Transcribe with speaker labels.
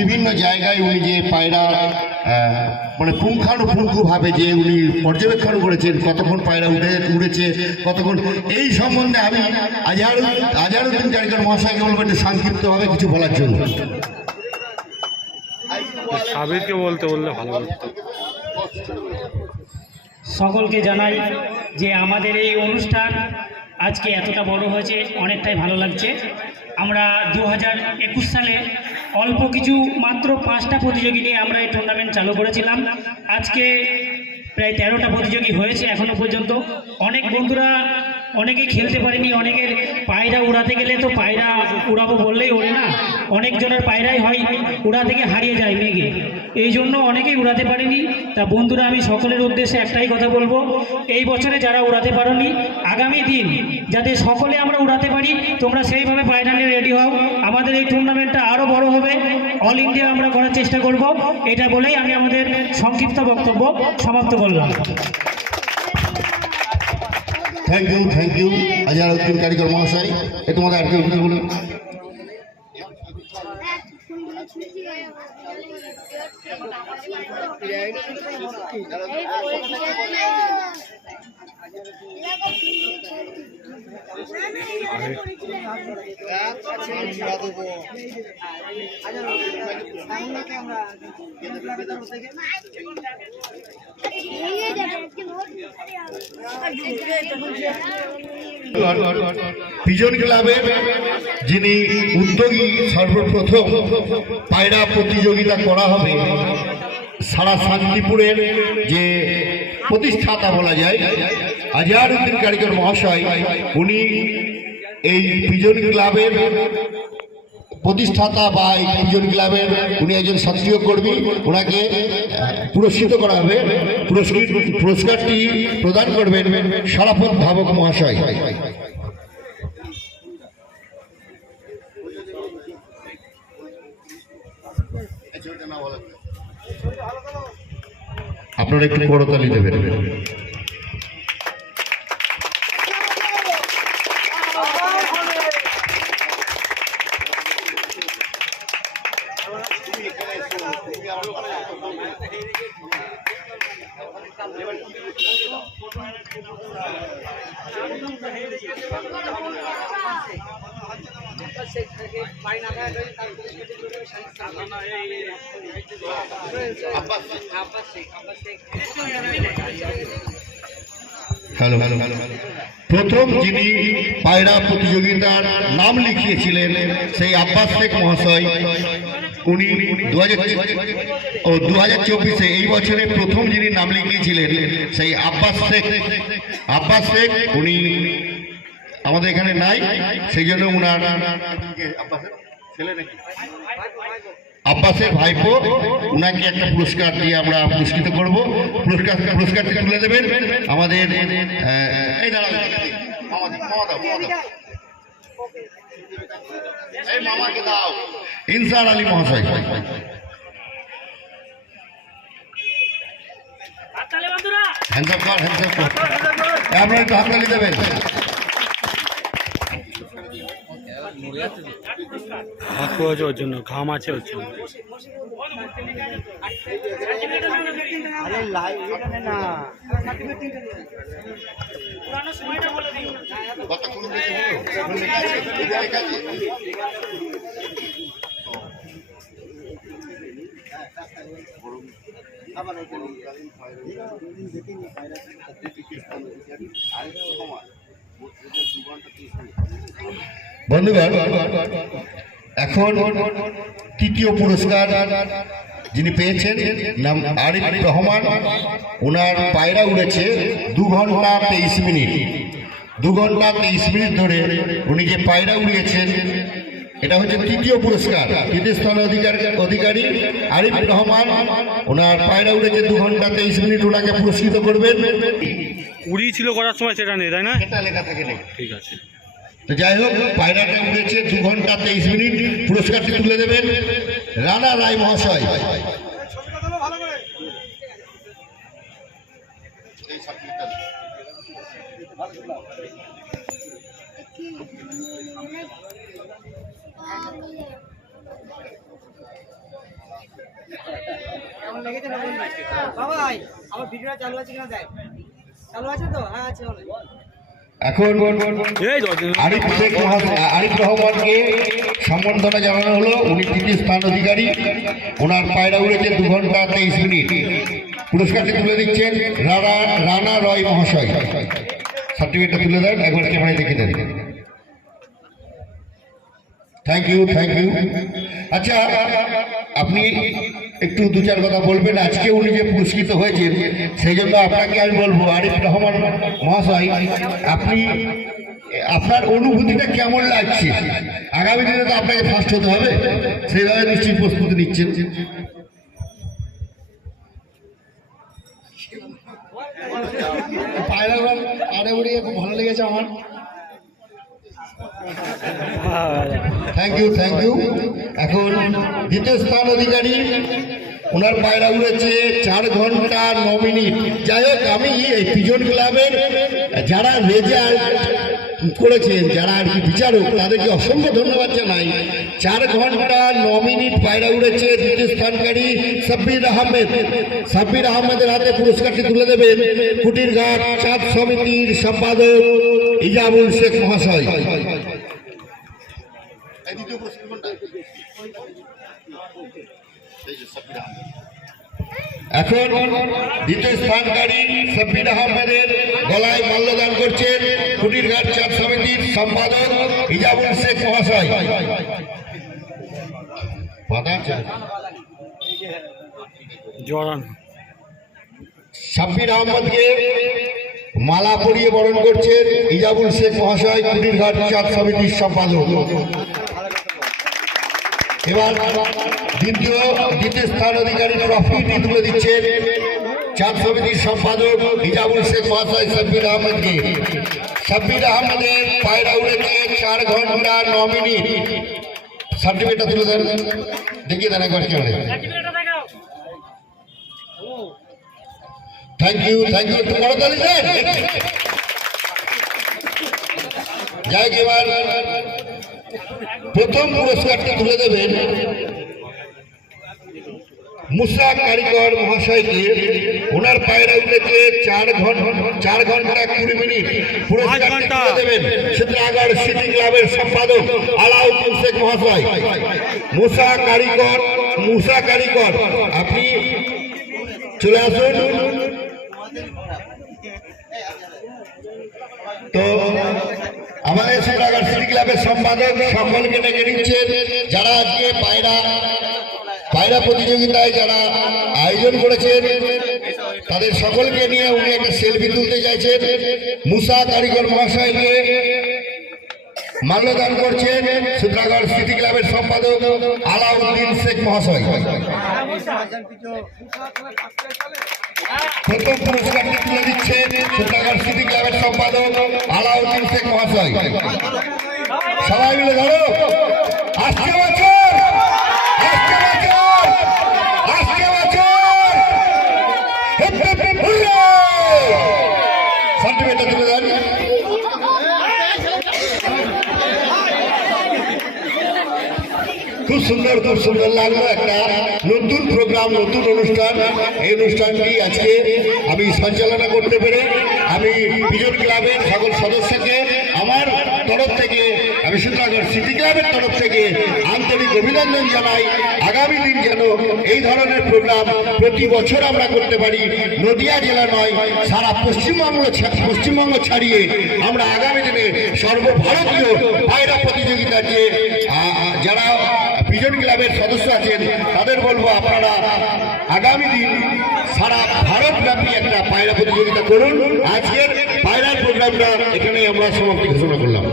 Speaker 1: বিভিন্ন জায়গায় উনি যে পায়রা মানে পুঙ্খানুপুঙ্খভাবে যে উনি পর্যবেক্ষণ করেছেন কতক্ষণ পায়রা উঠে উড়েছে কতক্ষণ এই সম্বন্ধে আমি আজহার আজহারুদ্দিন জারিকার মহাশয়কে বলব একটু সংক্ষিপ্তভাবে কিছু বলার জন্য।
Speaker 2: সাবিরকে বলতে বললে ভালো হতো।
Speaker 3: সকলকে জানাই যে আমাদের এই অনুষ্ঠান আজকে এতটা বড় হয়েছে অনেকটাই ভালো লাগছে। আমরা দু হাজার একুশ সালে অল্প কিছু মাত্র পাঁচটা প্রতিযোগী নিয়ে আমরা এই টুর্নামেন্ট চালু করেছিলাম। আজকে প্রায় তেরোটা প্রতিযোগী হয়েছে এখনও পর্যন্ত। অনেক বন্ধুরা অনেকে খেলতে পারেনি, অনেকের পায়রা উড়াতে গেলে তো পায়রা উড়াবো বললেই ওড়ে না। অনেকজনের পায়রাই হয়, উড়া থেকে হারিয়ে যায় মেঘে। এই জন্য অনেকেই উড়াতে পারেনি। তা বন্ধুরা, আমি সকলের উদ্দেশ্যে একটাই কথা বলব। এই বছরে যারা উড়াতে পারোনি, আগামী দিন যাতে সকলে আমরা উড়াতে পারি, তোমরা সেইভাবে পায়রা নিয়ে রেডি হও। আমাদের এই টুর্নামেন্টটা আরও বড় হবে। অল ইন্ডিয়া আমরা করার চেষ্টা করব। এটা বলেই আমি আমাদের সংক্ষিপ্ত বক্তব্য সমাপ্ত করলাম।
Speaker 1: Thank you thank you Azharuddin Karigar মহাশয়। এ তোমাদের আর উঠে বলুন পিজন ক্লাবের যিনি উদ্যোগী সর্বপ্রথম পায়রা প্রতিযোগিতা করা হবে, সারা শান্তিপুরের যে প্রতিষ্ঠাতা বলা যায় আজহারউদ্দিন কারিগর মহাশয়, উনি এই পিজন ক্লাবের প্রতিষ্ঠাতা বা এই পিজন ক্লাবের উনি একজন সক্রিয় কর্মী, ওনাকে পুরস্কৃত করা হবে। পুরস্কারটি প্রদান করবেন সরাফত ভাবক মহাশয়। আপনারা একটু করতালি দেবেন। প্রথম যিনি পায়রা প্রতিযোগিতার নাম লিখিয়েছিলেন সেই আব্বাস শেখ মহাশয়। উনি দু হাজার চব্বিশে এই বছরে প্রথম যিনি নাম লিখিয়েছিলেন, সেই আব্বাস শেখ। আব্বাস শেখ, উনি আমাদের এখানে নাই, সেই জন্য উনার আব্বাসের ভাইপো, উনাকে একটা পুরস্কার দিয়ে আমরা পুরস্কৃত করব। পুরস্কার পুরস্কারটি তুলে দেবেন আমাদের এই দাঁড়ান ইনসার আলী মহাশয়। হ্যান্ডসাপ কর হ্যান্ডসাপ কর। আপনারা একটু হাততালি দেবেন।
Speaker 2: হাত পড়েছে ওর জন্য ঘাম আছে ওর জন্য
Speaker 1: কতক্ষণ বেশি হলো? বন্ধুগণ এখন তৃতীয় পুরস্কার যিনি পেয়েছেন নাম আরিফ রহমান। ওনার পায়রা উড়েছে দু ঘণ্টা তেইশ মিনিট। দু ঘণ্টা তেইশ মিনিট ধরে উনি যে পায়রা উড়িয়েছেন এটা হচ্ছে তৃতীয় পুরস্কার। তৃতীয় স্থান অধিকার অধিকারী আরিফ রহমান। ওনার পায়রা উড়েছে দু ঘণ্টা তেইশ মিনিট ওনাকে পুরস্কৃত করবেন।
Speaker 2: উড়িয়েছিল করার সময় সেটা নেই তাই না?
Speaker 1: এটা লেখা থাকে
Speaker 2: ঠিক আছে।
Speaker 1: তো যাই হোক পায়রাটা উঠেছে দু ঘণ্টা তেইশ মিনিট পুরস্কারটি তুলে দেবেন রানা রায় মহাশয়।
Speaker 4: কেমন লেগেছে? বাবাই আমার ভিডিওটা চালু আছে কিনা দেখ। চালু আছে তো? হ্যাঁ আছে
Speaker 1: এখন আরিফ শেখ আরিফ রহমানকে সম্বর্ধনা জানানো হলো। উনি তৃতীয় স্থান অধিকারী। ওনার পায়রা উড়েছে দু ঘণ্টা তেইশ মিনিট। পুরস্কারটি তুলে দিচ্ছেন রানা রানা রয় মহাশয়। সার্টিফিকেটটা তুলে দেন একবার ক্যামেরায় দেখে দেন। থ্যাংক ইউ থ্যাংক ইউ আচ্ছা আপনি একটু দু চার কথা বলবেন। আজকে উনি যে পুরস্কৃত হয়েছেন সেই জন্য আপনাকে আমি বলব, আরিফ রহমান মহাশয়, আপনি, আপনার অনুভূতিটা কেমন লাগছে? আগামী দিনে তো আপনাকে ফার্স্ট হতে হবে, সেইভাবে নিশ্চয়ই প্রস্তুতি নিচ্ছেন। আরে ভালো লেগেছে আমার। থ্যাংক ইউ থ্যাংক ইউ এখন দ্বিতীয় স্থান অধিকারী, ওনার পায়রা উড়েছে চার ঘণ্টা ন মিনিট। যাই হোক, আমি এই পিজন ক্লাবের যারা রেজাল্ট করেছেন, যারা আর কি বিচারক, তাদেরকে অসংখ্য ধন্যবাদ জানাই। চার ঘণ্টা ন মিনিট পায়রা উড়েছে দ্বিতীয় স্থানকারী সাব্বির আহমেদ। সাব্বির আহমেদের হাতে পুরস্কারটি তুলে দেবেন কুটির ঘাট চাঁদ সমিতির সম্পাদক ইজাবুল শেখ মহাশয়। এখন দ্বিতীয় স্থানকারী সাব্বির আহমেদের গলায় মাল্যদান করছেন কুটিরঘাট চাঁদ সমিতির সম্পাদক ইজাবুল শেখ মহাশয়? সাব্বির আহমদকে মালা পরিয়ে বরণ করছেন ইজাবুল শেখ মহাশয় কুটিরঘাট চাঁদ সমিতির সম্পাদক। এবার দ্বিতীয় দ্বিতীয় স্থান অধিকারী ট্রফিটি তুলে দিচ্ছেন চাঁদ সমিতির সম্পাদক ইজাবুল শেখ মহাশয় সাব্বির আহমদকে। সাব্বির আহমদের পায়রা উড়েছে চার ঘণ্টা ন মিনিট। সার্টিফিকেটটা তুলে দেন। দেখিয়ে দেন একবার কেমন থ্যাংক ইউ থ্যাংক ইউ একটু বড় তালি যাই এবার প্রথম পুরস্কারটি তুলে দেবেন মুসা কারিগর মহাশয়কে। ওনার পায়রা উঠেছে চার ঘণ্টা চার ঘণ্টা কুড়ি মিনিট পুরস্কারটি। তুলে দেবেন চিত্রাগড় সিটি ক্লাবের সম্পাদক আলাউদ্দিন শেখ মহাশয়। মুসা কারিগর মুসা কারিগর আপনি চলে আসুন। তো আমাদের শিবরাগড় সিটি ক্লাবের সম্পাদক সকলকে ডেকে নিচ্ছেন যারা আজকে পায়রা পায়রা প্রতিযোগিতায় যারা আয়োজন করেছেন, তাদের সকলকে নিয়ে উনি একটা সেলফি তুলতে চাইছেন। মুসা কারিগর মহাশয়কে মাল্যদান করছেন সূত্রাগড় সিটি ক্লাবের সম্পাদক আলাউদ্দিন শেখ মহাশয়। প্রথম পুরস্কারটি তুলে দিচ্ছে সূত্রাগড় সিটি ক্লাবের সম্পাদক আলাউদ্দিন শেখ মহাশয়। সবাই মিলে ধরো। আজকে বছর আজকে বছর হিপ হিপ হিপ হুররে! সার্টিফিকেটটা তুলে দেন খুব সুন্দর খুব সুন্দর লাগল একটা নতুন প্রোগ্রাম নতুন অনুষ্ঠান। এই অনুষ্ঠানটি আজকে আমি সঞ্চালনা করতে পেরে আমি বিজন ক্লাবের সকল সদস্যকে, আমার তরফ থেকে, আমি সুন্দরগড় সিটি ক্লাবের তরফ থেকে আন্তরিক অভিনন্দন জানাই। আগামী দিন যেন এই ধরনের প্রোগ্রাম প্রতি বছর আমরা করতে পারি। নদিয়া জেলা নয়, সারা পশ্চিমবঙ্গ পশ্চিমবঙ্গ ছাড়িয়ে আমরা আগামী দিনে সর্বভারতীয় পায়রা প্রতিযোগিতার যে যারা বিজন ক্লাবের সদস্য আছেন, তাদের বলব আপনারা আগামী দিন সারা ভারতব্যাপী একটা পায়রা প্রতিযোগিতা করুন। আজকের পায়রার প্রোগ্রামটা এখানে আমরা সমাপ্তি ঘোষণা করলাম।